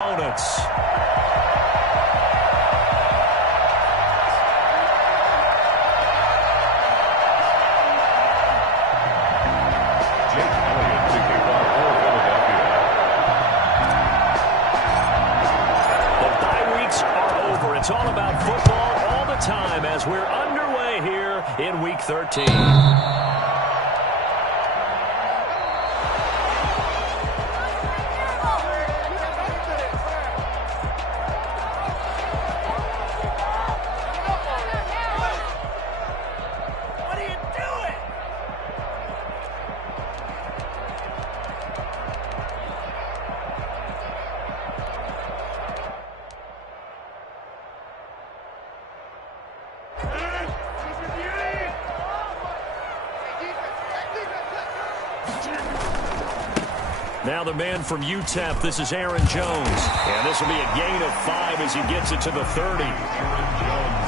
opponents. The bye weeks are over. It's all about football all the time as we're underway here in Week 13. Now the man from UTEP, this is Aaron Jones. And this will be a gain of 5 as he gets it to the 30.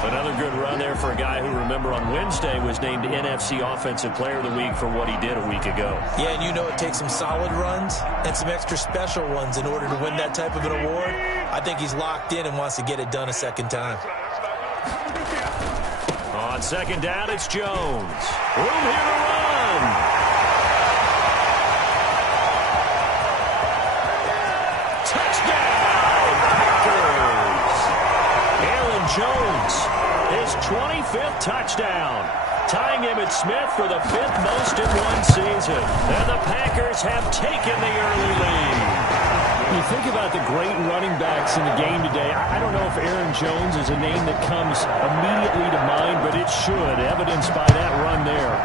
Another good run there for a guy who, remember, on Wednesday was named NFC Offensive Player of the Week for what he did a week ago. Yeah, and you know it takes some solid runs and some extra special ones in order to win that type of an award. I think he's locked in and wants to get it done a second time. On second down, it's Jones. Room here to run. Jones, his 25th touchdown, tying Emmitt Smith for the 5th most in one season. And the Packers have taken the early lead. You think about the great running backs in the game today. I don't know if Aaron Jones is a name that comes immediately to mind, but it should, evidenced by that run there.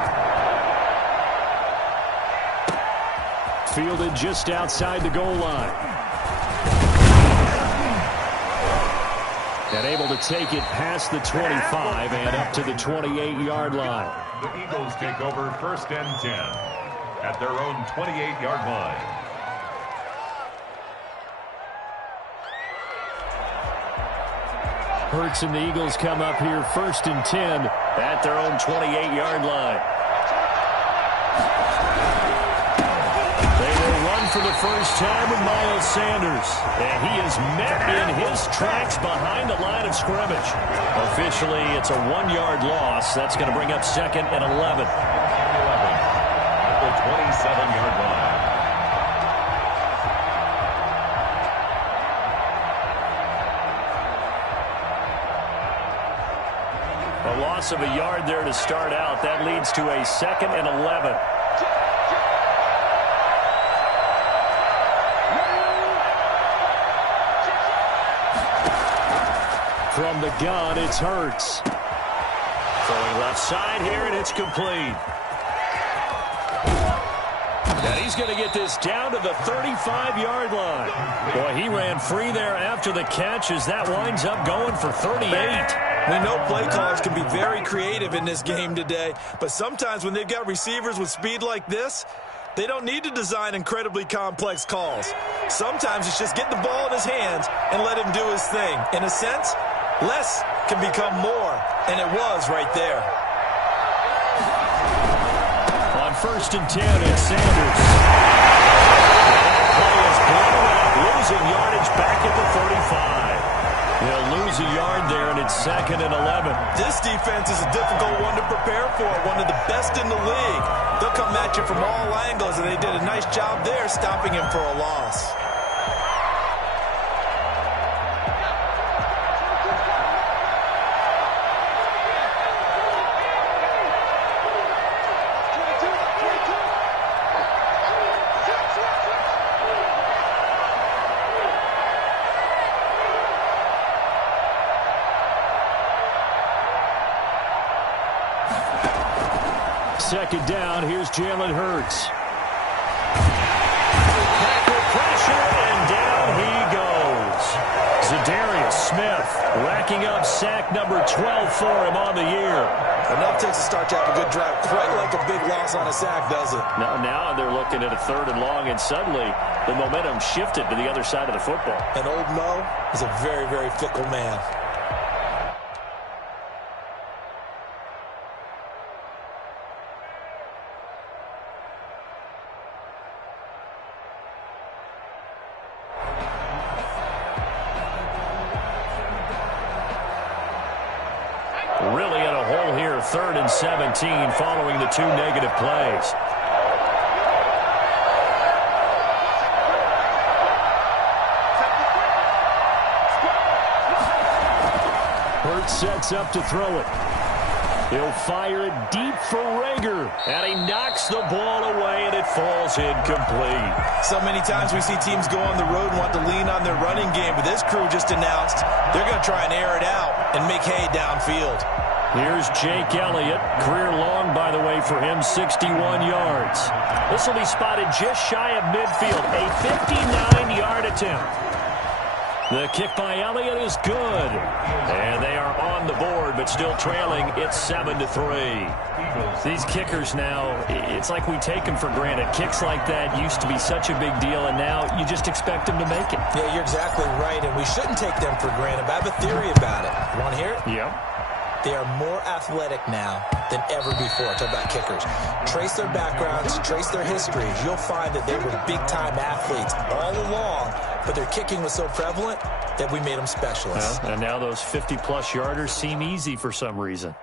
Fielded just outside the goal line. And able to take it past the 25 and up to the 28-yard line. The Eagles take over 1st and 10 at their own 28-yard line. Hurts and the Eagles come up here 1st and 10 at their own 28-yard line. For the first time with Miles Sanders. And he is met in his tracks behind the line of scrimmage. Officially, it's a 1-yard loss. That's going to bring up 2nd and 11. At the 27-yard A line. loss of a yard there to start out. That leads to a 2nd and 11. From the gun, it's Hurts. Throwing left side here, and it's complete. And he's going to get this down to the 35-yard line. Boy, he ran free there after the catch as that winds up going for 38. We know play callers can be very creative in this game today, but sometimes when they've got receivers with speed like this, they don't need to design incredibly complex calls. Sometimes it's just get the ball in his hands and let him do his thing. In a sense, less can become more, and it was right there. On 1st and 10, it's Sanders. That play is blown up, losing yardage back at the 35. They'll lose a yard there, and it's 2nd and 11. This defense is a difficult one to prepare for, one of the best in the league. They'll come at you from all angles, and they did a nice job there stopping him for a loss. Second down, here's Jalen Hurts. Packer pressure, and down he goes. Zadarius Smith racking up sack number 12 for him on the year. Enough takes to start to have a good drive. Quite like a big loss on a sack, does it? Now they're looking at a 3rd and long, and suddenly the momentum shifted to the other side of the football. And old Mo is a very, very fickle man. 3rd and 17 following the 2 negative plays. Sets up to throw it. He'll fire it deep for Rager. And he knocks the ball away, and it falls incomplete. So many times we see teams go on the road and want to lean on their running game, but this crew just announced they're going to try and air it out and make hay downfield. Here's Jake Elliott. Career long, by the way, for him, 61 yards. This will be spotted just shy of midfield. A 59-yard attempt. The kick by Elliott is good. And they are on the board, but still trailing. It's 7-3. These kickers now, it's like we take them for granted. Kicks like that used to be such a big deal, and now you just expect them to make it. Yeah, you're exactly right, and we shouldn't take them for granted. But I have a theory about it. You want to hear it? Yep. They are more athletic now than ever before. Talk about kickers. Trace their backgrounds, trace their histories. You'll find that they were big-time athletes all along, but their kicking was so prevalent that we made them specialists. Well, and now those 50-plus yarders seem easy for some reason.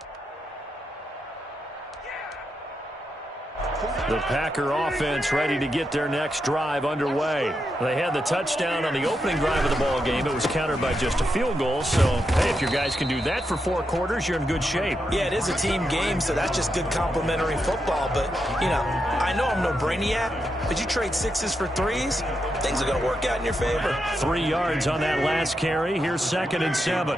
The Packer offense ready to get their next drive underway. They had the touchdown on the opening drive of the ball game. It was countered by just a field goal. So, hey, if your guys can do that for 4 quarters, you're in good shape. Yeah, it is a team game, so that's just good complimentary football. But, you know, I know I'm no brainiac, but you trade 6s for 3s, things are going to work out in your favor. 3 yards on that last carry. Here's 2nd and 7.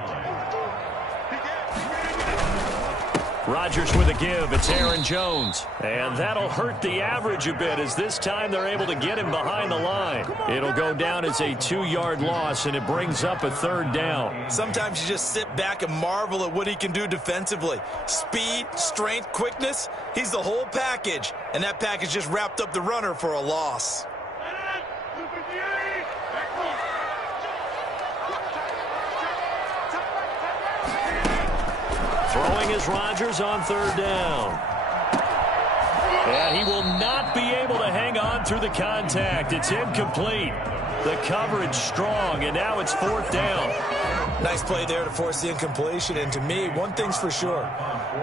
Rodgers with a give. It's Aaron Jones. And that'll hurt the average a bit as this time they're able to get him behind the line. It'll go down as a 2-yard loss, and it brings up a 3rd down. Sometimes you just sit back and marvel at what he can do defensively. Speed, strength, quickness. He's the whole package. And that package just wrapped up the runner for a loss. Throwing is Rodgers on 3rd down. And he will not be able to hang on through the contact. It's incomplete. The coverage strong, and now it's 4th down. Nice play there to force the incompletion. And to me, one thing's for sure.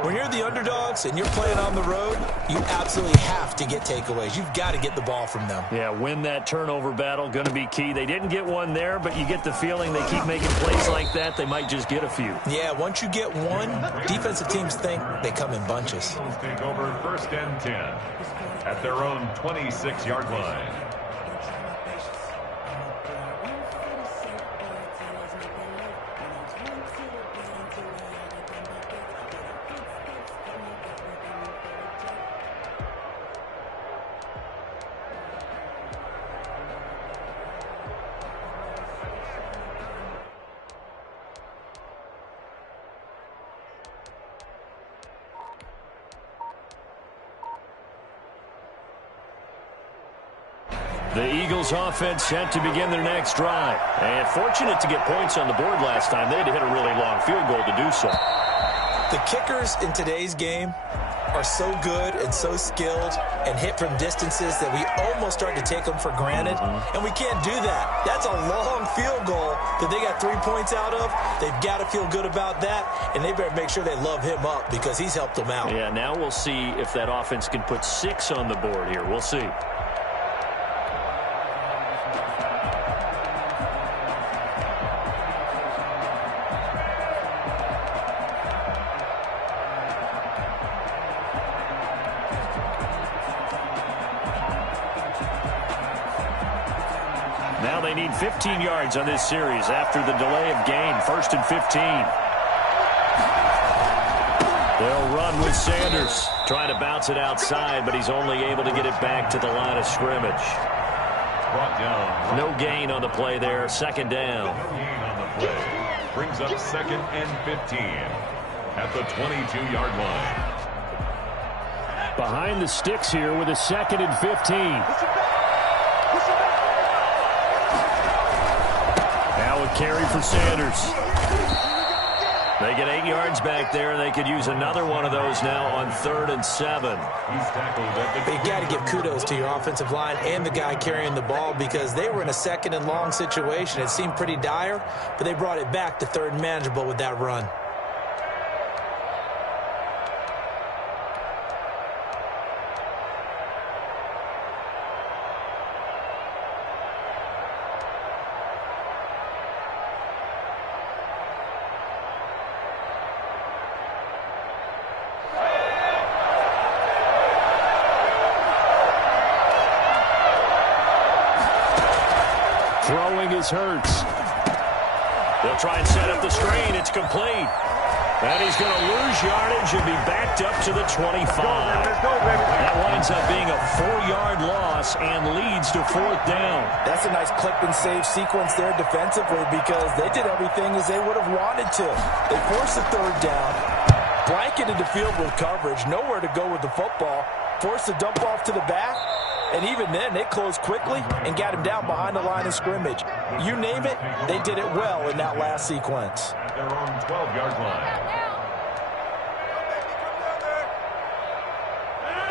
When you're the underdogs and you're playing on the road, you absolutely have to get takeaways. You've got to get the ball from them. Yeah, win that turnover battle, going to be key. They didn't get one there, but you get the feeling they keep making plays like that, they might just get a few. Yeah, once you get one, defensive teams think they come in bunches. Take over 1st and 10 at their own 26-yard line. The Eagles offense set to begin their next drive. And fortunate to get points on the board last time. They had to hit a really long field goal to do so. The kickers in today's game are so good and so skilled and hit from distances that we almost start to take them for granted. And we can't do that. That's a long field goal that they got 3 points out of. They've got to feel good about that, and they better make sure they love him up because he's helped them out. Yeah, now we'll see if that offense can put 6 on the board here. We'll see. Now they need 15 yards on this series after the delay of game. 1st and 15. They'll run with Sanders. Trying to bounce it outside, but he's only able to get it back to the line of scrimmage. Brought down. No gain on the play there. 2nd down. No gain on the play. Brings up 2nd and 15 at the 22-yard line. Behind the sticks here with a 2nd and 15. Now a carry for Sanders. They get 8 yards back there, and they could use another one of those now on 3rd and 7. He's tackled at the... You got to give kudos to your offensive line and the guy carrying the ball because they were in a 2nd and long situation. It seemed pretty dire, but they brought it back to 3rd and manageable with that run. is Hurts. They'll try and set up the screen. It's complete. And he's going to lose yardage and be backed up to the 25. That winds up being a 4-yard loss and leads to 4th down. That's a nice clip and save sequence there defensively because they did everything as they would have wanted to. They forced the 3rd down, blanketed the field with coverage, nowhere to go with the football, forced the dump off to the back, and even then they closed quickly and got him down behind the line of scrimmage. You name it, they did it well in that last sequence. Their own 12-yard line.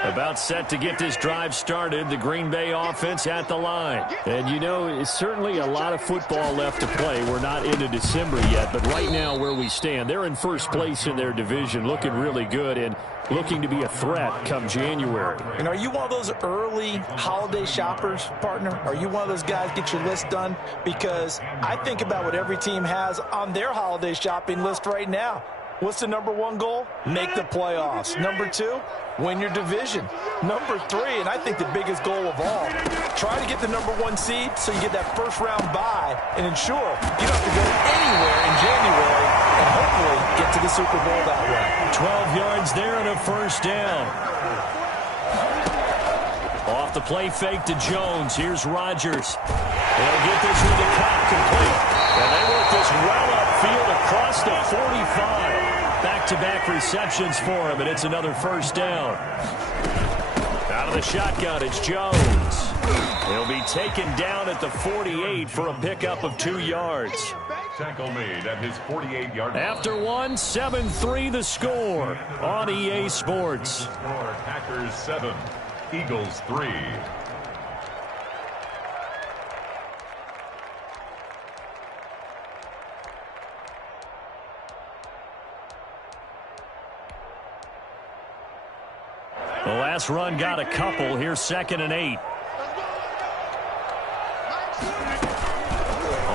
About set to get this drive started, the Green Bay offense at the line. And, you know, it's certainly a lot of football left to play. We're not into December yet, but right now where we stand, they're in first place in their division, looking really good and looking to be a threat come January. And are you one of those early holiday shoppers, partner? Are you one of those guys get your list done? Because I think about what every team has on their holiday shopping list right now. What's the number 1 goal? Make the playoffs. Number 2, win your division. Number 3, and I think the biggest goal of all, try to get the number 1 seed so you get that first-round bye and ensure you don't have to go anywhere in January and hopefully get to the Super Bowl that way. 12 yards there and a 1st down. Off the play fake to Jones. Here's Rodgers. They'll get this with the clock complete. And they work this well upfield across the 45. Back-to-back receptions for him, and it's another 1st down. Out of the shotgun, it's Jones. He'll be taken down at the 48 for a pickup of 2 yards. Tackle made at his 48-yard line. After 1, 7-3 the score on EA Sports. Packers 7, Eagles 3. The last run got a couple. Here's 2nd and 8.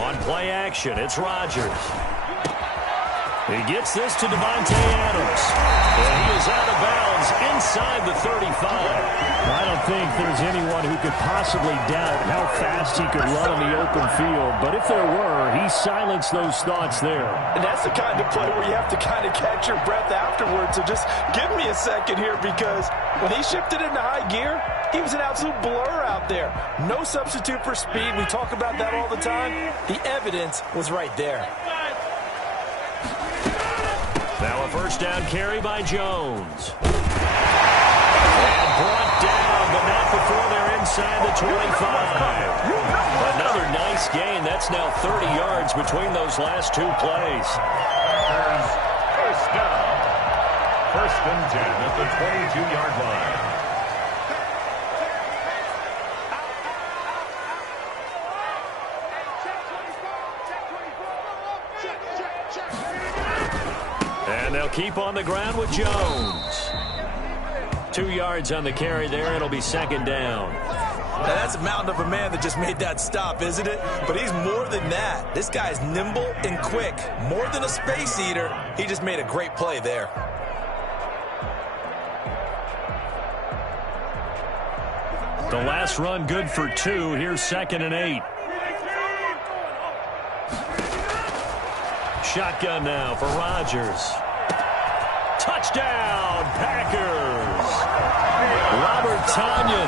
On play action, it's Rodgers. He gets this to Devontae Adams. And he is out of bounds inside the 35. I don't think there's anyone who could possibly doubt how fast he could run on the open field. But if there were, he silenced those thoughts there. And that's the kind of play where you have to kind of catch your breath afterwards. So just give me a second here because when he shifted into high gear, he was an absolute blur out there. No substitute for speed. We talk about that all the time. The evidence was right there. Now a 1st down carry by Jones. And brought down, but not before they're inside the 25. Another nice gain. That's now 30 yards between those last 2 plays. First down. 1st and 10 at the 22-yard line. And they'll keep on the ground with Jones. 2 yards on the carry there. It'll be 2nd down. Now that's a mountain of a man that just made that stop, isn't it? But he's more than that. This guy's nimble and quick. More than a space eater. He just made a great play there. The last run good for 2. Here's 2nd and 8. Shotgun now for Rodgers. Touchdown, Packers. Robert Tonyan,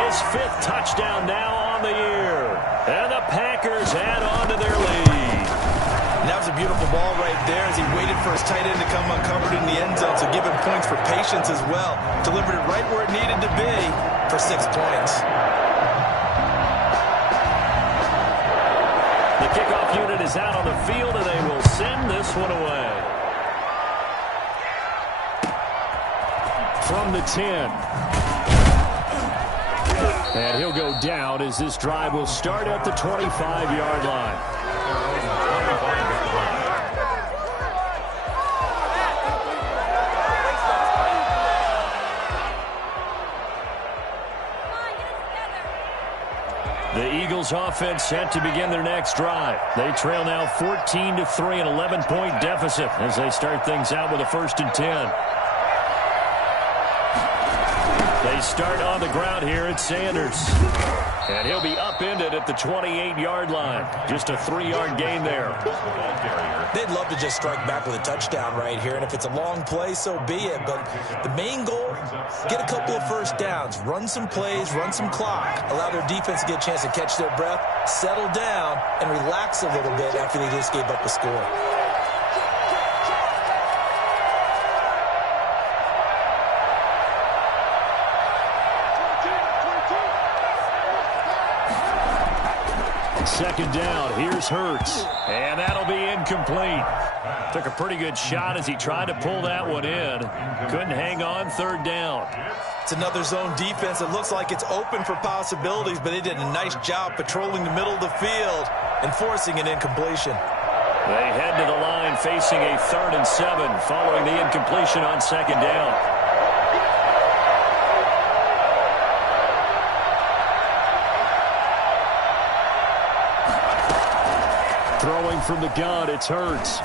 his 5th touchdown now on the year. And the Packers add on to their lead. And that was a beautiful ball right there as he waited for his tight end to come uncovered in the end zone. So give him points for patience as well. Delivered it right where it needed to be for 6 points. The kickoff unit is out on the field, and they will send this one away. From the 10. And he'll go down as this drive will start at the 25-yard line. The Eagles offense set to begin their next drive. They trail now 14-3, an 11-point deficit as they start things out with a 1st and 10. They start on the ground here at Sanders. And he'll be upended at the 28-yard line. Just a 3-yard gain there. They'd love to just strike back with a touchdown right here, and if it's a long play, so be it. But the main goal, get a couple of first downs, run some plays, run some clock, allow their defense to get a chance to catch their breath, settle down, and relax a little bit after they just gave up a score. Second down, here's Hurts. And that'll be incomplete. Took a pretty good shot as he tried to pull that one in. Couldn't hang on, third down. It's another zone defense. It looks like it's open for possibilities, but they did a nice job patrolling the middle of the field and forcing an incompletion. They head to the line facing a 3rd and 7 following the incompletion on second down. Throwing from the gun, it's Hurts.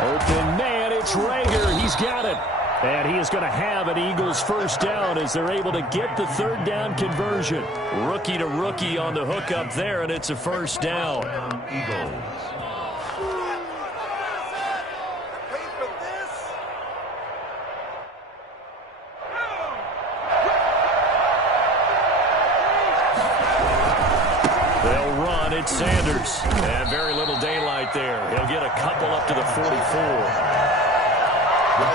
Open man, it's Rager. He's got it. And he is going to have an Eagles first down as they're able to get the third down conversion. Rookie to rookie on the hook up there, and it's a first down. Eagles. It's Sanders. And very little daylight there. He'll get a couple up to the 44. Well,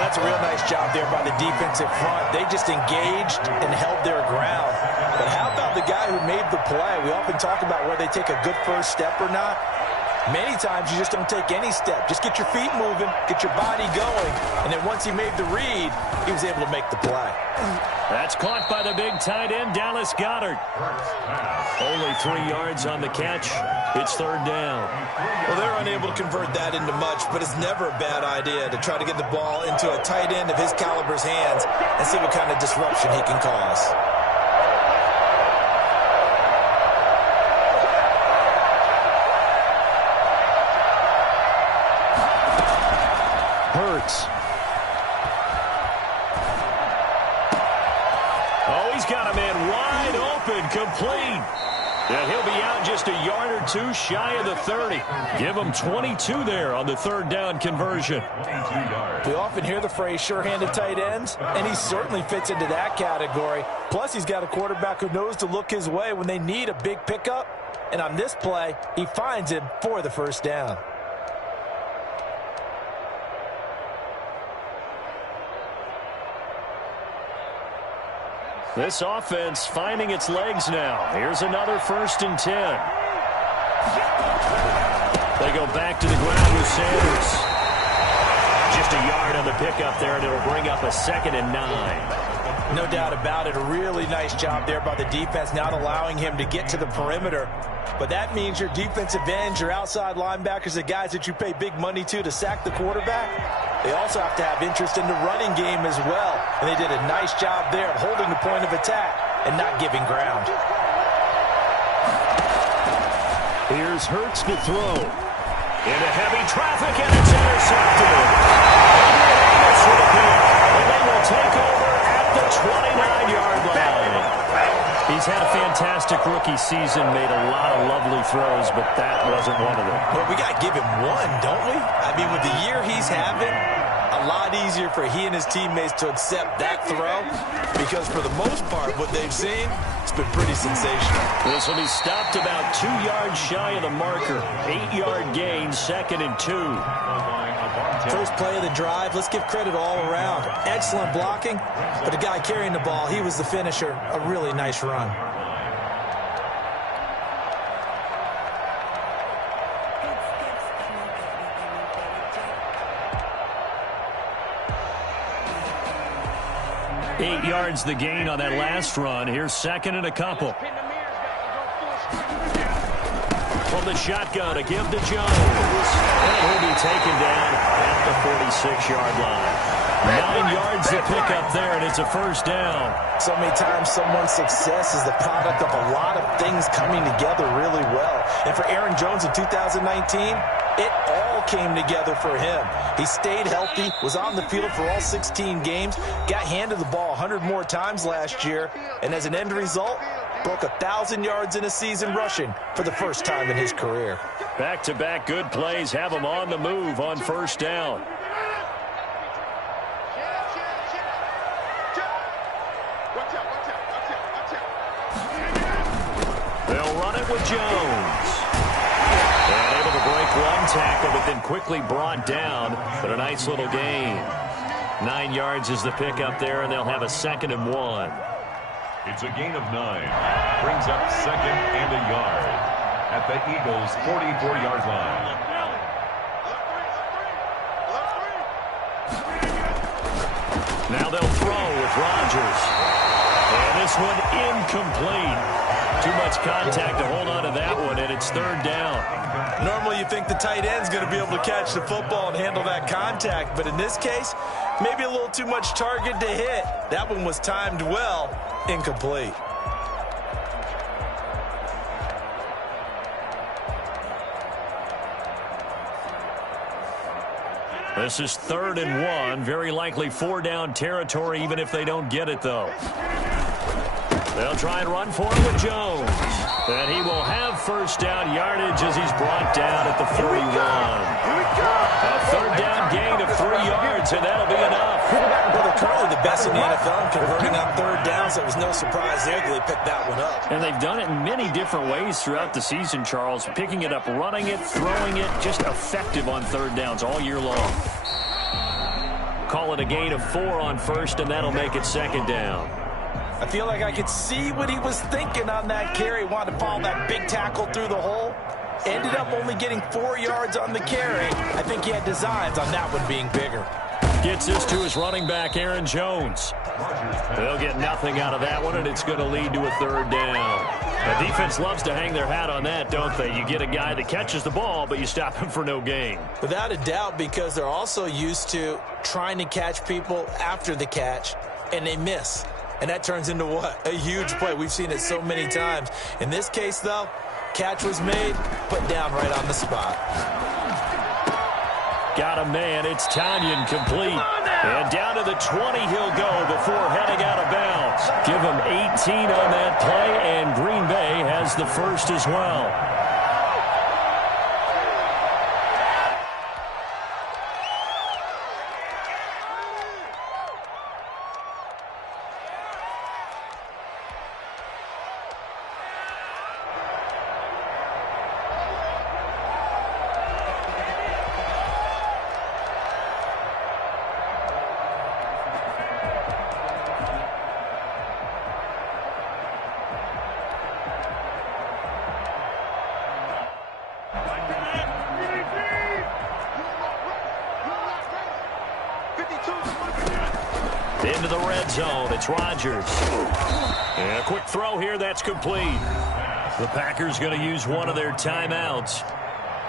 that's a real nice job there by the defensive front. They just engaged and held their ground. But how about the guy who made the play? We often talk about whether they take a good first step or not. Many times you just don't take any step. Just get your feet moving, get your body going, and then once he made the read, he was able to make the play. That's caught by the big tight end, Dallas Goedert. Only 3 yards on the catch. It's third down. Well, they're unable to convert that into much, but it's never a bad idea to try to get the ball into a tight end of his caliber's hands and see what kind of disruption he can cause. Hurts. Oh, he's got a man wide open, complete. And he'll be out just a yard or two shy of the 30. Give him 22 there on the third down conversion. We often hear the phrase sure-handed tight ends, and he certainly fits into that category. Plus, he's got a quarterback who knows to look his way when they need a big pickup. And on this play, he finds him for the first down. This offense finding its legs now. Here's another 1st and 10. They go back to the ground with Sanders. Just a yard on the pickup there, and it'll bring up a 2nd and 9. No doubt about it. A really nice job there by the defense, not allowing him to get to the perimeter. But that means your defensive ends, your outside linebackers, the guys that you pay big money to sack the quarterback, they also have to have interest in the running game as well. And they did a nice job there of holding the point of attack and not giving ground. Here's Hurts to throw. Into heavy traffic, and it's intercepted. And they will take over at the 29-yard line. He's had a fantastic rookie season, made a lot of lovely throws, but that wasn't one of them. Well, we got to give him one, don't we? I mean, with the year he's having, a lot easier for he and his teammates to accept that throw because for the most part, what they've seen, it's been pretty sensational. This will be stopped about 2 yards shy of the marker. 8-yard gain, 2nd and 2. First play of the drive, let's give credit all around. Excellent blocking, but the guy carrying the ball, he was the finisher. A really nice run. Eight yards the gain on that last run. Here's 2nd and a couple. From the shotgun, a give to Jones. And he'll be taken down at the 46-yard line. 9 yards to pick up there, and it's a first down. So many times someone's success is the product of a lot of things coming together really well. And for Aaron Jones in 2019, it all came together for him. He stayed healthy, was on the field for all 16 games, got handed the ball 100 more times last year, and as an end result, broke 1,000 yards in a season rushing for the first time in his career. Back-to-back good plays have him on the move on first down. They'll run it with Jones. And able to break one tackle, but then quickly brought down. But a nice little gain. 9 yards is the pickup there, and they'll have a 2nd and 1. It's a gain of 9. Brings up 2nd and a yard at the Eagles' 44-yard line. Now they'll throw with Rodgers. And this one incomplete. Too much contact to hold on to that one, and it's 3rd down. Normally you think the tight end's going to be able to catch the football and handle that contact, but in this case, maybe a little too much target to hit. That one was timed well, incomplete. This is 3rd and 1. Very likely 4-down territory, even if they don't get it, though. They'll try and run for it with Jones. And he will have first down yardage as he's brought down at the 41. A 3rd down gain of 3 yards, and that'll be enough. Well, they're currently the best in the NFL in converting on 3rd down, so it was no surprise there that they picked that one up. And they've done it in many different ways throughout the season, Charles. Picking it up, running it, throwing it, just effective on 3rd downs all year long. Call it a gain of 4 on first, and that'll make it 2nd down. I feel like I could see what he was thinking on that carry. Wanted to follow that big tackle through the hole. Ended up only getting 4 yards on the carry. I think he had designs on that one being bigger. Gets this to his running back, Aaron Jones. They'll get nothing out of that one, and it's going to lead to a 3rd down. The defense loves to hang their hat on that, don't they? You get a guy that catches the ball, but you stop him for no gain. Without a doubt, because they're also used to trying to catch people after the catch, and they miss. And that turns into what? A huge play. We've seen it so many times. In this case, though, catch was made, put down right on the spot. Got a man. It's Tanyan complete. And down to the 20 he'll go before heading out of bounds. Give him 18 on that play, and Green Bay has the first as well. Into the red zone. It's Rodgers. And a quick throw here. That's complete. The Packers going to use one of their timeouts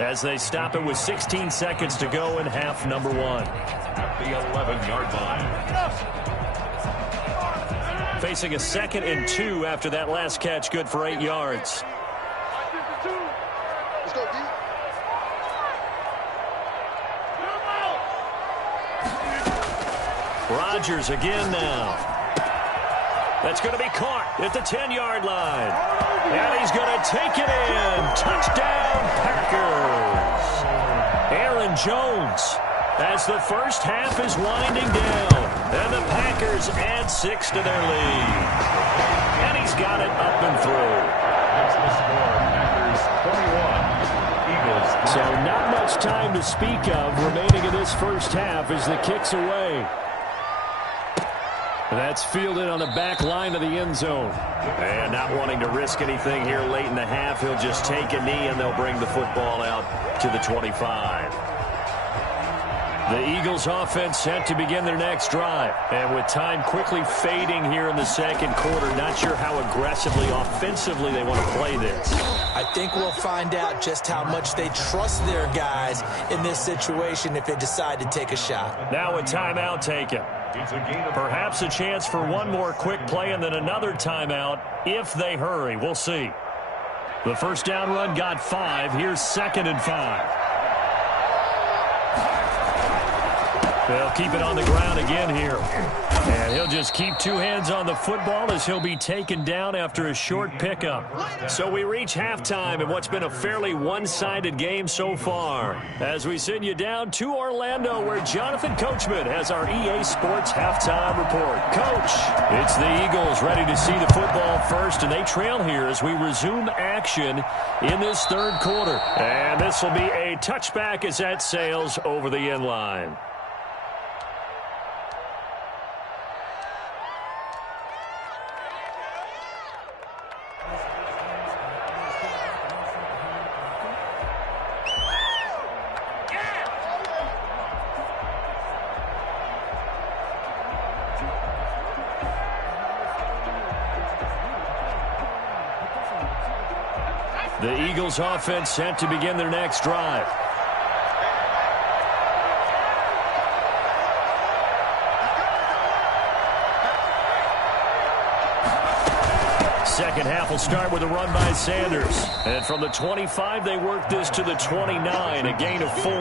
as they stop it with 16 seconds to go in half number 1. At the 11-yard line. Facing a 2nd and 2 after that last catch. Good for 8 yards. Let's go, D. Rodgers again now. That's going to be caught at the 10-yard line. And he's going to take it in. Touchdown, Packers. Aaron Jones as the first half is winding down. And the Packers add 6 to their lead. And he's got it up and through. That's the score. Packers 41. Eagles 3. So not much time to speak of remaining in this first half as the kick's away. That's fielded on the back line of the end zone. And not wanting to risk anything here late in the half, he'll just take a knee and they'll bring the football out to the 25. The Eagles offense set to begin their next drive. And with time quickly fading here in the second quarter, not sure how aggressively, offensively they want to play this. I think we'll find out just how much they trust their guys in this situation if they decide to take a shot. Now a timeout taken. Perhaps a chance for one more quick play and then another timeout if they hurry. We'll see. The first down run got 5. Here's 2nd and 5. They'll keep it on the ground again here. And he'll just keep 2 hands on the football as he'll be taken down after a short pickup. So we reach halftime in what's been a fairly one-sided game so far. As we send you down to Orlando, where Jonathan Coachman has our EA Sports halftime report. Coach, it's the Eagles ready to see the football first, and they trail here as we resume action in this third quarter. And this will be a touchback as that sails over the end line. The Eagles offense set to begin their next drive. Second half will start with a run by Sanders. And from the 25, they work this to the 29, a gain of 4.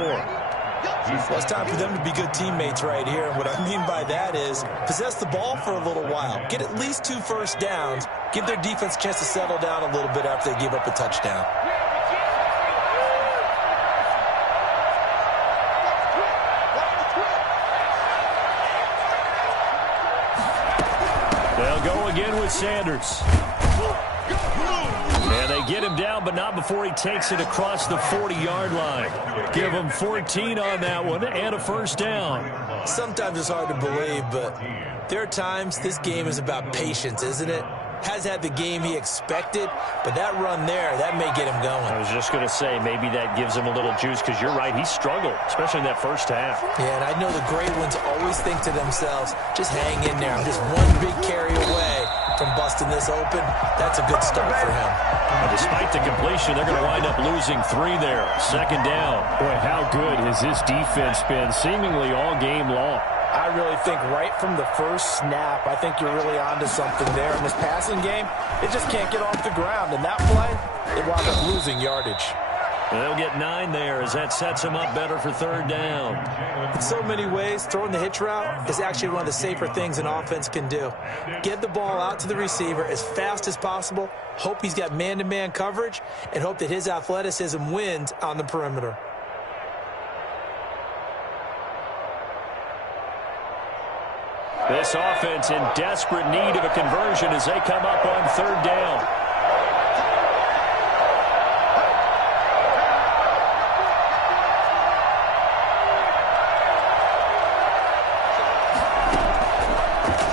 Well, it's time for them to be good teammates right here. And what I mean by that is possess the ball for a little while. Get at least 2 first downs. Give their defense a chance to settle down a little bit after they give up a touchdown. They'll go again with Sanders. And they get him down, but not before he takes it across the 40-yard line. Give him 14 on that one and a first down. Sometimes it's hard to believe, but there are times this game is about patience, isn't it? Has had the game he expected, but that run there, that may get him going. I was just going to say, maybe that gives him a little juice, because you're right, he struggled, especially in that first half. Yeah, and I know the great ones always think to themselves, just hang in there. I'm just one big carry away from busting this open. That's a good start for him. But despite the completion, they're going to wind up losing 3 there. Second down. Boy, how good has this defense been seemingly all game long? I really think right from the first snap, I think you're really onto something there. In this passing game, it just can't get off the ground. And that play, it wound up losing yardage. They'll get 9 there as that sets them up better for third down. In so many ways, throwing the hitch route is actually one of the safer things an offense can do. Get the ball out to the receiver as fast as possible, hope he's got man-to-man coverage, and hope that his athleticism wins on the perimeter. This offense in desperate need of a conversion as they come up on third down.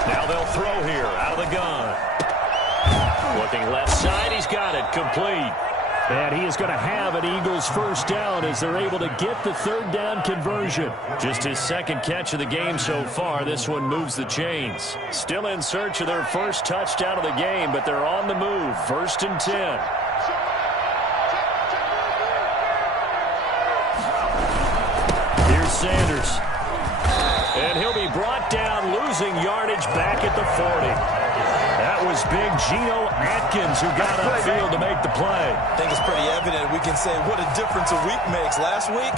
Now they'll throw here out of the gun. Looking left side, he's got it, complete. And he is going to have an Eagles first down as they're able to get the third down conversion. Just his second catch of the game so far. This one moves the chains. Still in search of their first touchdown of the game, but they're on the move. 1st and 10. Here's Sanders. And he'll be brought down, losing yardage back at the 40. That was big Geno Atkins who got upfield to make the play. I think it's pretty evident. We can say what a difference a week makes. Last week,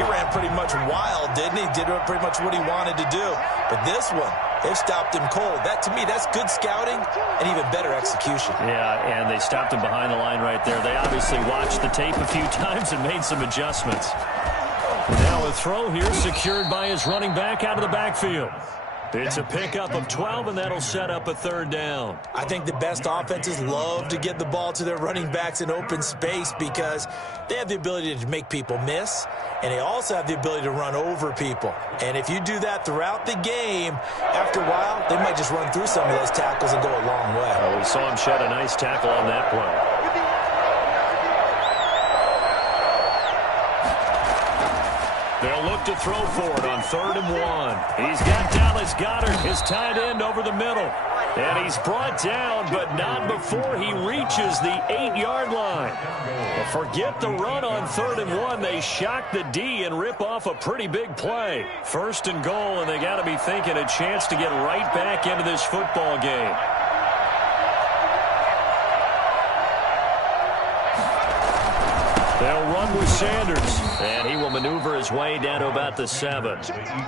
he ran pretty much wild, didn't he? Did pretty much what he wanted to do. But this one, they've stopped him cold. That, to me, that's good scouting and even better execution. Yeah, and they stopped him behind the line right there. They obviously watched the tape a few times and made some adjustments. Now a throw here secured by his running back out of the backfield. It's a pickup of 12, and that'll set up a third down. I think the best offenses love to get the ball to their running backs in open space because they have the ability to make people miss, and they also have the ability to run over people. And if you do that throughout the game, after a while, they might just run through some of those tackles and go a long way. Well, we saw him shed a nice tackle on that play. They'll look to throw for it on 3rd and 1. He's got Dallas Goedert, his tight end, over the middle. And he's brought down, but not before he reaches the 8-yard line. Well, forget the run on 3rd and 1. They shock the D and rip off a pretty big play. 1st and goal, and they got to be thinking a chance to get right back into this football game. They'll run with Sanders, and he will maneuver his way down to about the 7.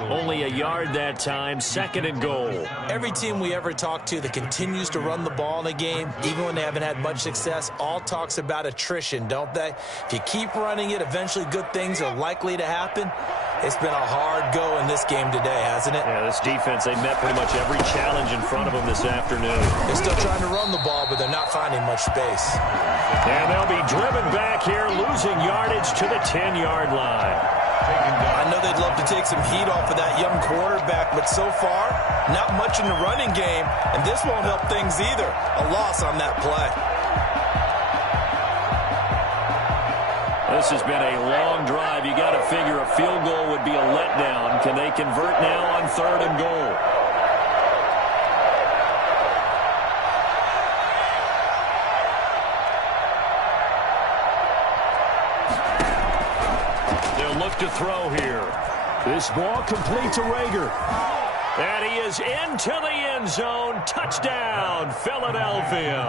Only a yard that time, 2nd and goal. Every team we ever talk to that continues to run the ball in a game, even when they haven't had much success, all talks about attrition, don't they? If you keep running it, eventually good things are likely to happen. It's been a hard go in this game today, hasn't it? Yeah, this defense, they met pretty much every challenge in front of them this afternoon. They're still trying to run the ball, but they're not finding much space. And they'll be driven back here, losing yardage to the 10-yard line. I know they'd love to take some heat off of that young quarterback, but so far, not much in the running game, and this won't help things either. A loss on that play. This has been a long drive. You got to figure a field goal would be a letdown. Can they convert now on 3rd and goal? They'll look to throw here. This ball complete to Rager. And he is into the end zone. Touchdown, Philadelphia.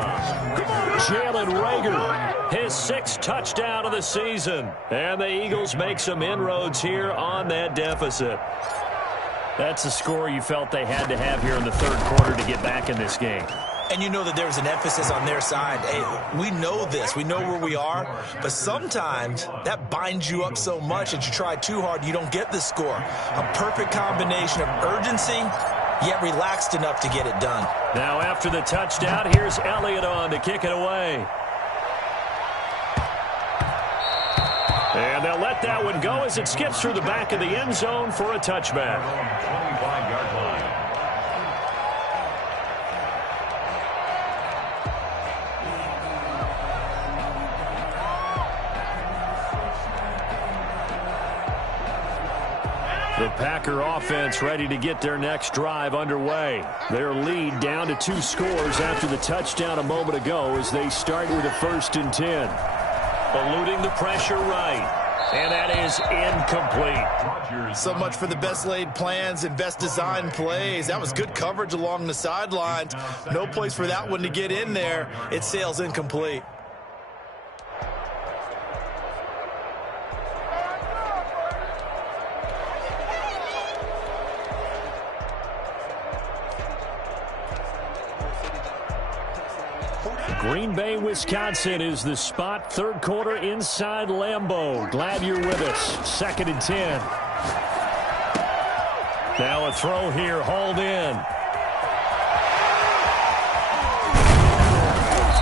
Jalen Rager, his 6th touchdown of the season. And the Eagles make some inroads here on that deficit. That's a score you felt they had to have here in the 3rd quarter to get back in this game. And you know that there's an emphasis on their side. Hey, we know this. We know where we are. But sometimes that binds you up so much that you try too hard, you don't get the score. A perfect combination of urgency, yet relaxed enough to get it done. Now after the touchdown, here's Elliott on to kick it away. And they'll let that one go as it skips through the back of the end zone for a touchback. 25-yard line. The Packer offense ready to get their next drive underway. Their lead down to 2 scores after the touchdown a moment ago as they start with a 1st and 10. Eluding the pressure right. And that is incomplete. So much for the best laid plans and best designed plays. That was good coverage along the sidelines. No place for that one to get in there. It sails incomplete. Green Bay, Wisconsin is the spot. 3rd quarter inside Lambeau. Glad you're with us. 2nd and 10. Now a throw here, hauled in.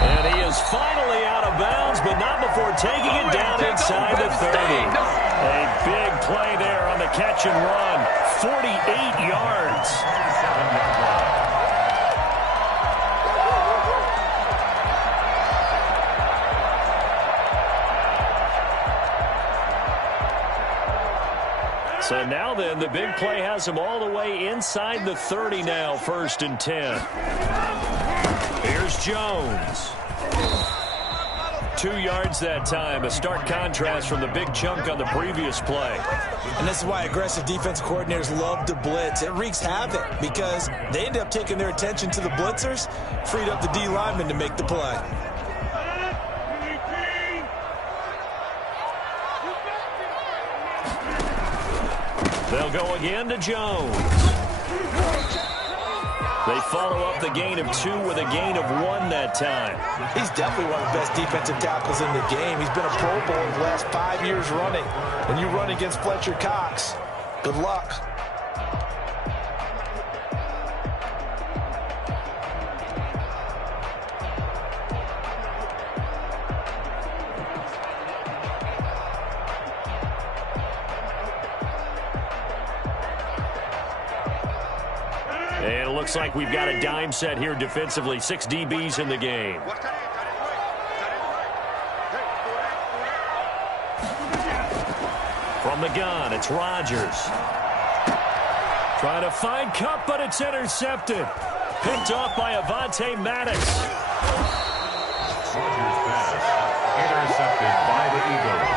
And he is finally out of bounds, but not before taking it down inside the 30. A big play there on the catch and run. 48 yards. So now then, the big play has him all the way inside the 30 now, 1st and 10. Here's Jones. 2 yards that time, a stark contrast from the big chunk on the previous play. And this is why aggressive defense coordinators love to blitz. It wreaks havoc because they end up taking their attention to the blitzers, freed up the D lineman to make the play. They'll go again to Jones. They follow up the gain of 2 with a gain of 1 that time. He's definitely one of the best defensive tackles in the game. He's been a Pro Bowl in the last 5 years running. When you run against Fletcher Cox, good luck. And it looks like we've got a dime set here defensively. 6 DBs in the game. From From the gun, it's Rodgers. Trying to find Cup, but it's intercepted. Picked off by Avonte Maddox. Rodgers pass. Intercepted by the Eagles.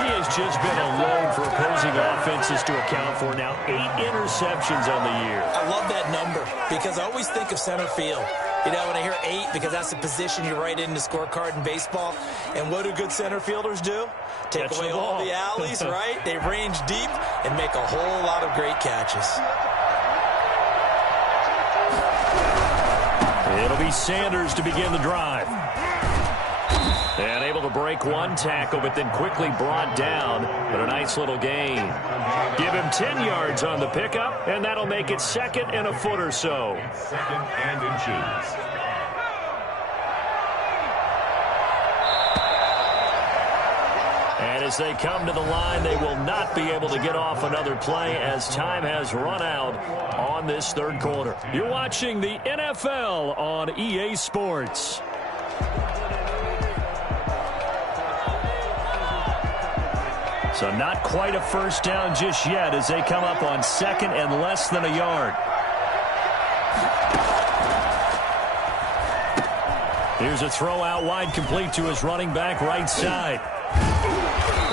He has just been alone for opposing offenses to account for now 8 interceptions on the year. I love that number because I always think of center field. You know, when I hear 8, because that's the position you write in the scorecard in baseball. And what do good center fielders do? Take Catch away the all ball. the alleys, right? They range deep and make a whole lot of great catches. It'll be Sanders to begin the drive. And able to break one tackle, but then quickly brought down. But a nice little gain. Give him 10 yards on the pickup, and that'll make it second and a foot or so. Second and inches. And as they come to the line, they will not be able to get off another play as time has run out on this third quarter. You're watching the NFL on EA Sports. So not quite a first down just yet as they come up on second and less than a yard. Here's a throw out wide, complete to his running back right side.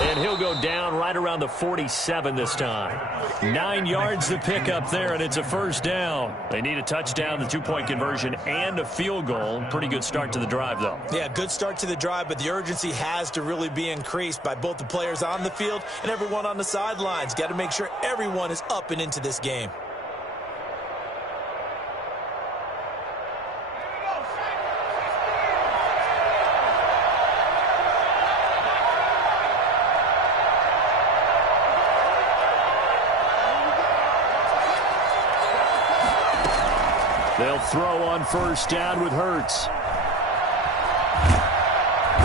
And he'll go down right around the 47 this time. 9 yards to pick up there, and it's a first down. They need a touchdown, the 2-point conversion, and a field goal. Pretty good start to the drive, though. Yeah, good start to the drive, but the urgency has to really be increased by both the players on the field and everyone on the sidelines. Got to make sure everyone is up and into this game. They'll throw on first down with Hurts.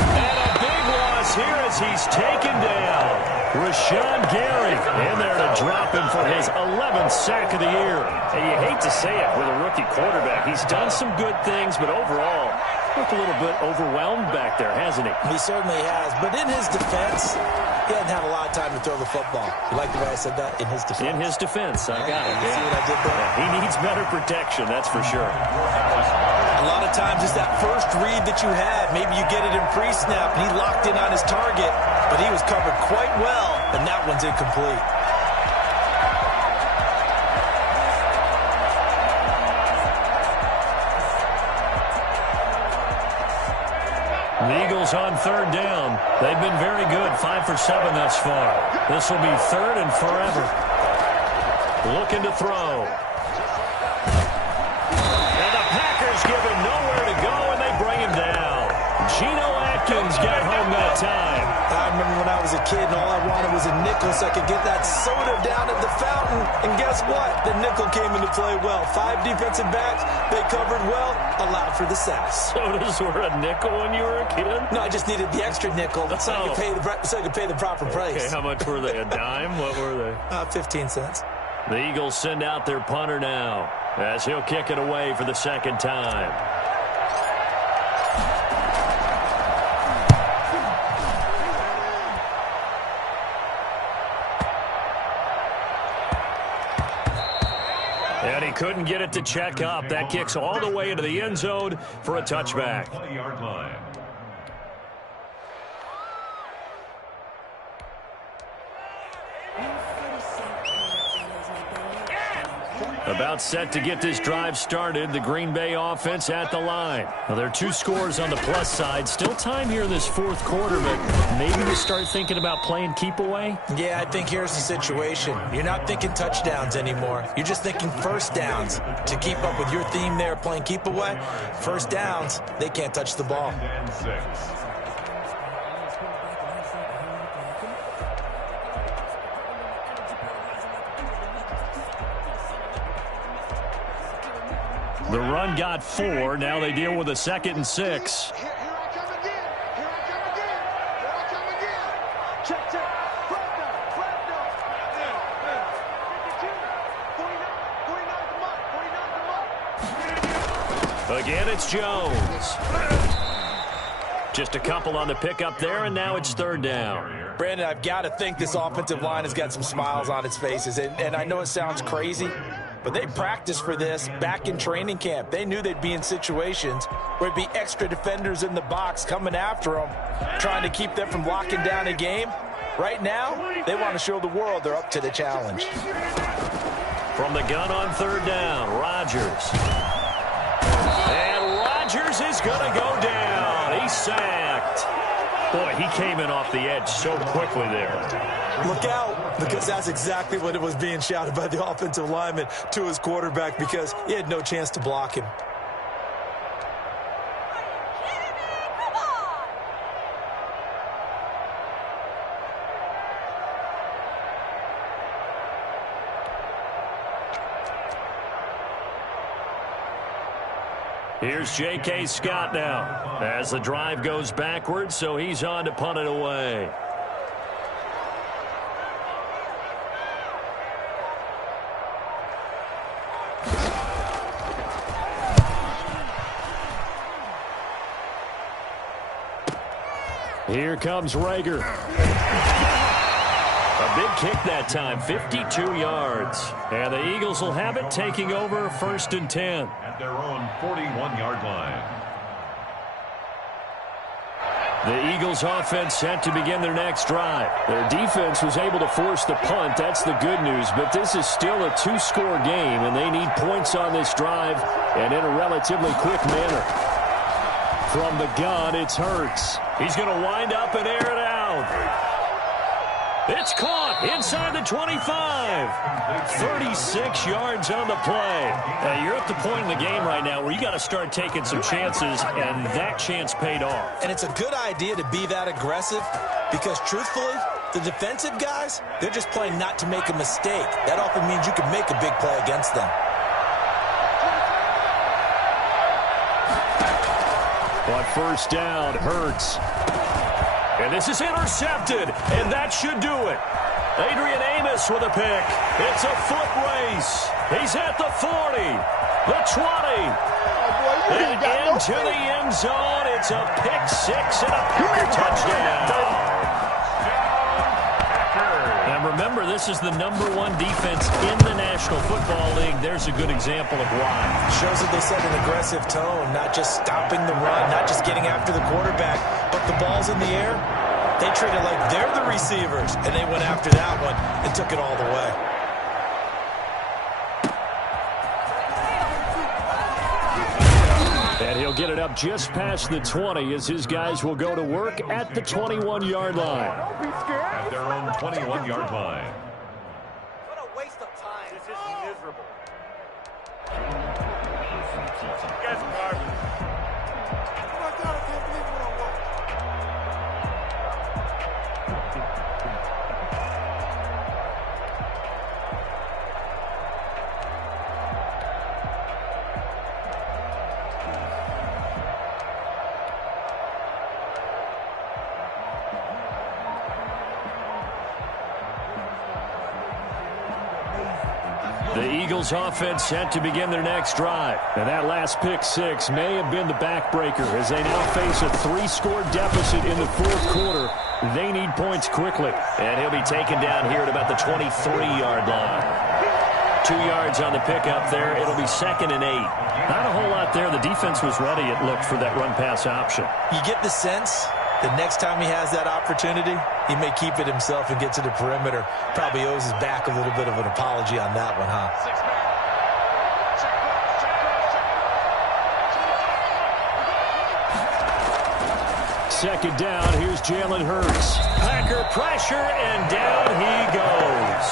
And a big loss here as he's taken down. Rashawn Gary in there to drop him for his 11th sack of the year. And you hate to say it with a rookie quarterback. He's done some good things, but overall, looked a little bit overwhelmed back there, hasn't he? He certainly has. But in his defense, he hasn't had a lot of time to throw the football. You like the way I said that? In his defense. In his defense, I got it. You see what I did there? Yeah, he needs better protection, that's for sure. A lot of times it's that first read that you had. Maybe you get it in pre-snap, and he locked in on his target, but he was covered quite well, and that one's incomplete. The Eagles on third down. They've been very good, 5 for 7 thus far. This will be third and forever. Looking to throw. And the Packers give him nowhere to go, and they bring him down. Geno Atkins got home that time. I remember when I was a kid and all I wanted was a nickel so I could get that soda down at the fountain. And guess what? The nickel came into play well. 5 defensive backs, they covered well, allowed for the sacks. Sodas were a nickel when you were a kid? No, I just needed the extra nickel so I could pay the proper price. Okay, how much were they? A dime? What were they? 15 cents. The Eagles send out their punter now as he'll kick it away for the second time. And he couldn't get it to check up. That kicks all the way into the end zone for a touchback. 20-yard line. About set to get this drive started. The Green Bay offense at the line. Now, there are 2 scores on the plus side. Still time here in this fourth quarter, but maybe you start thinking about playing keep away? Yeah, I think here's the situation. You're not thinking touchdowns anymore. You're just thinking first downs. To keep up with your theme there, playing keep away, first downs, they can't touch the ball. 6. The run got 4. Now they deal with a 2nd and 6. Here I come again. Here I come again. Here I come again. Check, check. Flat down. 52, 49 the mark. 49 the mark. Again, it's Jones. Just a couple on the pickup there, and now it's third down. Brandon, I've got to think this offensive line has got some smiles on its faces. And I know it sounds crazy, but they practiced for this back in training camp. They knew they'd be in situations where it'd be extra defenders in the box coming after them, trying to keep them from locking down a game. Right now, they want to show the world they're up to the challenge. From the gun on third down, Rodgers. And Rodgers is going to go down. He's sacked. Boy, he came in off the edge so quickly there. Look out, because that's exactly what it was being shouted by the offensive lineman to his quarterback, because he had no chance to block him. Here's J.K. Scott now as the drive goes backwards, so he's on to punt it away. Here comes Rager. A big kick that time, 52 yards. And the Eagles will have it, taking over 1st and 10. At their own 41-yard line. The Eagles offense set to begin their next drive. Their defense was able to force the punt. That's the good news. But this is still a 2-score game, and they need points on this drive and in a relatively quick manner. From the gun, it's Hurts. He's going to wind up and air it out. It's caught inside the 25. 36 yards on the play. You're at the point in the game right now where you got to start taking some chances, and that chance paid off. And it's a good idea to be that aggressive because, truthfully, the defensive guys, they're just playing not to make a mistake. That often means you can make a big play against them. On first down, Hurts. And this is intercepted, and that should do it. Adrian Amos with a pick. It's a foot race. He's at the 40, the 20, and into the end zone. It's a pick six and a Packer touchdown. And remember, this is the #1 defense in the National Football League. There's a good example of why. Shows that they set an aggressive tone, not just stopping the run, not just getting after the quarterback, but the ball's in the air. They treat it like they're the receivers, and they went after that one and took it all the way. And he'll get it up just past the 20 as his guys will go to work at the 21-yard line. At their own 21-yard line. What a waste of time. This is miserable. You guys are garbage. Oh my God, I can't believe what I want. The Eagles offense set to begin their next drive. And that last pick six may have been the backbreaker as they now face a 3-score deficit in the fourth quarter. They need points quickly. And he'll be taken down here at about the 23-yard line. 2 yards on the pickup there. It'll be 2nd and 8. Not a whole lot there. The defense was ready, it looked, for that run-pass option. You get the sense the next time he has that opportunity, he may keep it himself and get to the perimeter. Probably owes his back a little bit of an apology on that one, huh? Second down, here's Jalen Hurts. Packer pressure, and down he goes.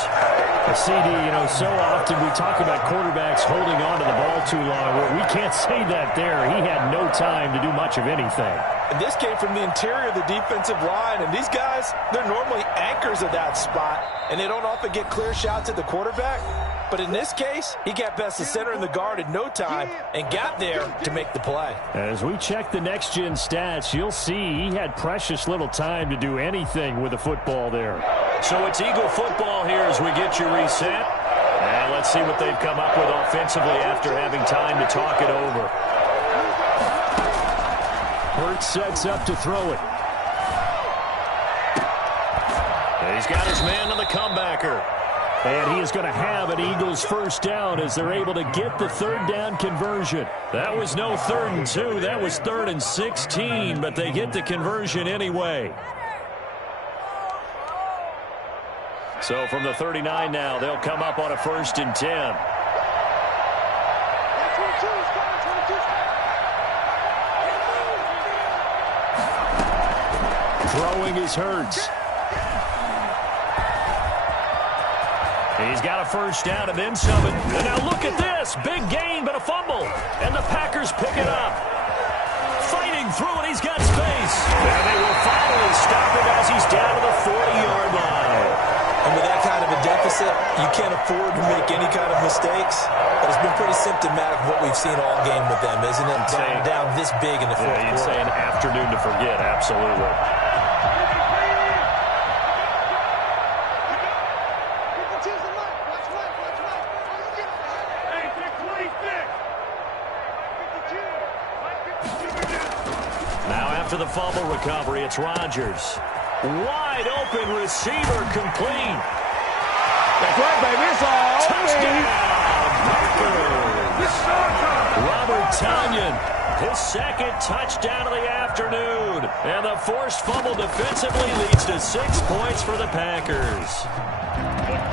CD, so often we talk about quarterbacks holding on to the ball too long. Well, we can't say that there. He had no time to do much of anything. And this came from the interior of the defensive line. And these guys, they're normally anchors of that spot. And they don't often get clear shots at the quarterback. But in this case, he got past the center and the guard in no time and got there to make the play. As we check the next-gen stats, you'll see he had precious little time to do anything with the football there. So it's Eagle football here as we get you reset. And let's see what they've come up with offensively after having time to talk it over. Hurts sets up to throw it. He's got his man on the comebacker. And he is going to have an Eagles first down as they're able to get the third down conversion. That was no 3rd and 2. That was 3rd and 16, but they get the conversion anyway. So from the 39 now, they'll come up on a 1st and 10. Throwing is Hurts. He's got a first down and then some. And now look at this. Big gain, but a fumble. And the Packers pick it up. Fighting through it. He's got space. And they will finally stop him as he's down to the 40-yard line. And with that kind of a deficit, you can't afford to make any kind of mistakes. But it's been pretty symptomatic of what we've seen all game with them, isn't it? Down this big in the fourth quarter. You'd say an afternoon to forget. Absolutely. To the fumble recovery, it's Rodgers. Wide open receiver, complete. That's right, baby. It's all touchdown, Packers. Robert Tonyan, his 2nd touchdown of the afternoon. And the forced fumble defensively leads to 6 points for the Packers.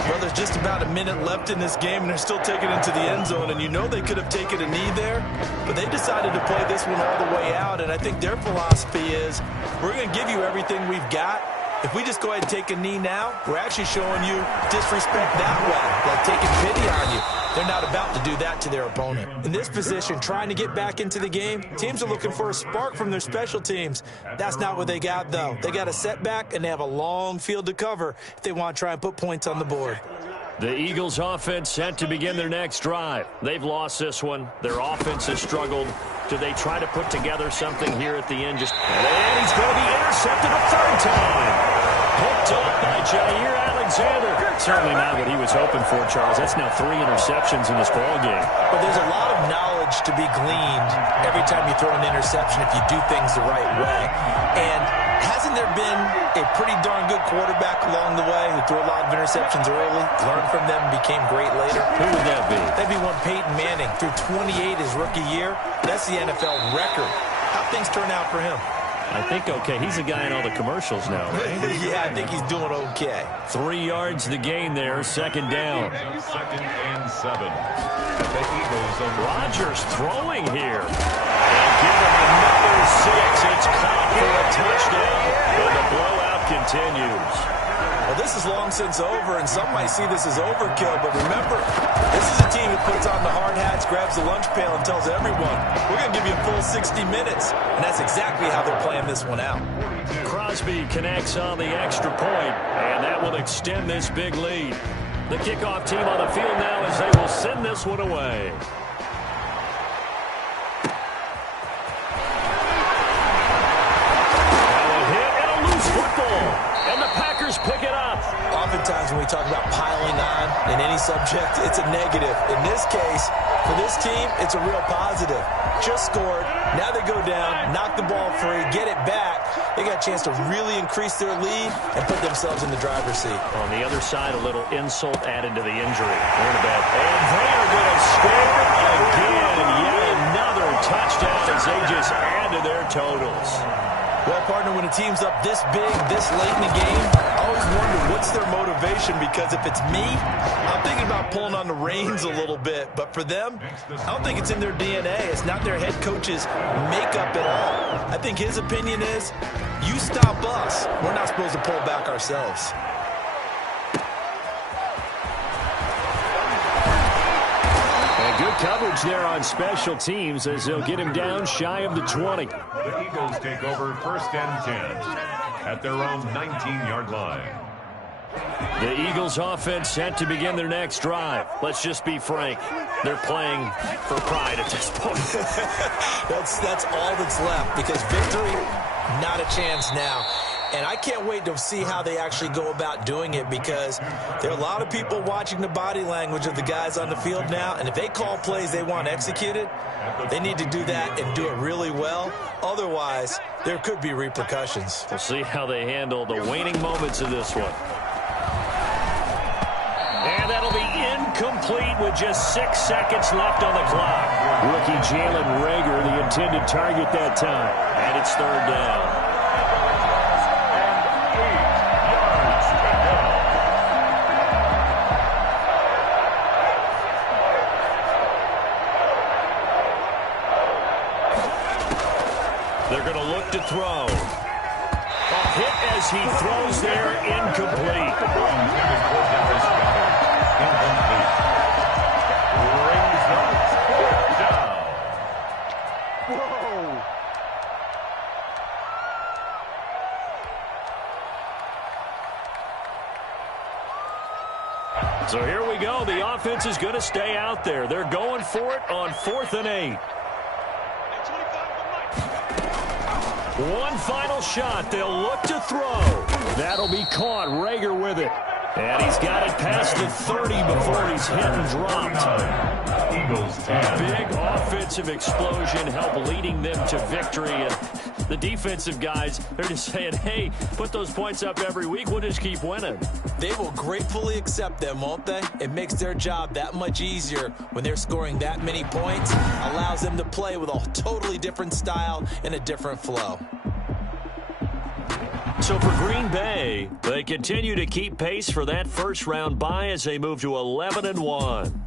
Well, there's just about a minute left in this game, and they're still taking it into the end zone. And you know they could have taken a knee there, but they decided to play this one all the way out. And I think their philosophy is, we're going to give you everything we've got. If we just go ahead and take a knee now, we're actually showing you disrespect that way, like taking pity on you. They're not about to do that to their opponent. In this position, trying to get back into the game, teams are looking for a spark from their special teams. That's not what they got, though. They got a setback, and they have a long field to cover if they want to try and put points on the board. The Eagles offense set to begin their next drive. They've lost this one. Their offense has struggled. Do they try to put together something here at the end? And he's going to be intercepted a 3rd time. Picked up by Jair Alexander. Certainly not what he was hoping for, Charles. That's now 3 interceptions in this ball game. But there's a lot of knowledge to be gleaned every time you throw an interception if you do things the right way. And hasn't there been a pretty darn good quarterback along the way who threw a lot of interceptions early, learned from them, and became great later? Who would that be? That'd be one Peyton Manning. Threw 28 his rookie year. That's the NFL record. How'd things turn out for him? I think okay. He's a guy in all the commercials now, right? Yeah, I think he's doing okay. 3 yards to gain there, 2nd down. 2nd and 7. The Eagles of Rodgers throwing here. And give him another 6. It's caught for a touchdown. And the blowout continues. Well, this is long since over, and some might see this as overkill, but remember, this is a team that puts on the hard hats, grabs the lunch pail, and tells everyone, we're going to give you a full 60 minutes. And that's exactly how they're playing this one out. Crosby connects on the extra point, and that will extend this big lead. The kickoff team on the field now as they will send this one away. Now a hit and a loose football. And the Packers pick it up. Oftentimes when we talk about piling on in any subject, it's a negative. In this case, for this team, it's a real positive. Just scored. Now they go down, knock the ball free, get it back. They got a chance to really increase their lead and put themselves in the driver's seat. On the other side, a little insult added to the injury. They're in a bad. And they are going to score again. Yet another touchdown as they just add to their totals. Well, partner, when a team's up this big, this late in the game, I always wonder what's their motivation, because if it's me, I'm thinking about pulling on the reins a little bit. But for them, I don't think it's in their DNA. It's not their head coach's makeup at all. I think his opinion is, you stop us, we're not supposed to pull back ourselves. Good coverage there on special teams as they'll get him down shy of the 20. The Eagles take over 1st and 10 at their own 19-yard line. The Eagles offense set to begin their next drive. Let's just be frank. They're playing for pride at this point. That's all that's left, because victory, not a chance now. And I can't wait to see how they actually go about doing it, because there are a lot of people watching the body language of the guys on the field now. And if they call plays they want executed, they need to do that and do it really well. Otherwise, there could be repercussions. We'll see how they handle the waning moments of this one. And that'll be incomplete with just 6 seconds left on the clock. Rookie Jalen Reagor, the intended target that time. And it's third down. They're going to look to throw. A hit as he throws there, incomplete. Whoa. So here we go. The offense is going to stay out there. They're going for it on 4th and 8. One final shot. They'll look to throw. That'll be caught. Reagor with it. And he's got it past the 30 before he's hit and dropped. Eagles 10. Big offensive explosion help leading them to victory. And the defensive guys, they're just saying, hey, put those points up every week. We'll just keep winning. They will gratefully accept them, won't they? It makes their job that much easier when they're scoring that many points. Allows them to play with a totally different style and a different flow. So for Green Bay, they continue to keep pace for that first round bye as they move to 11-1.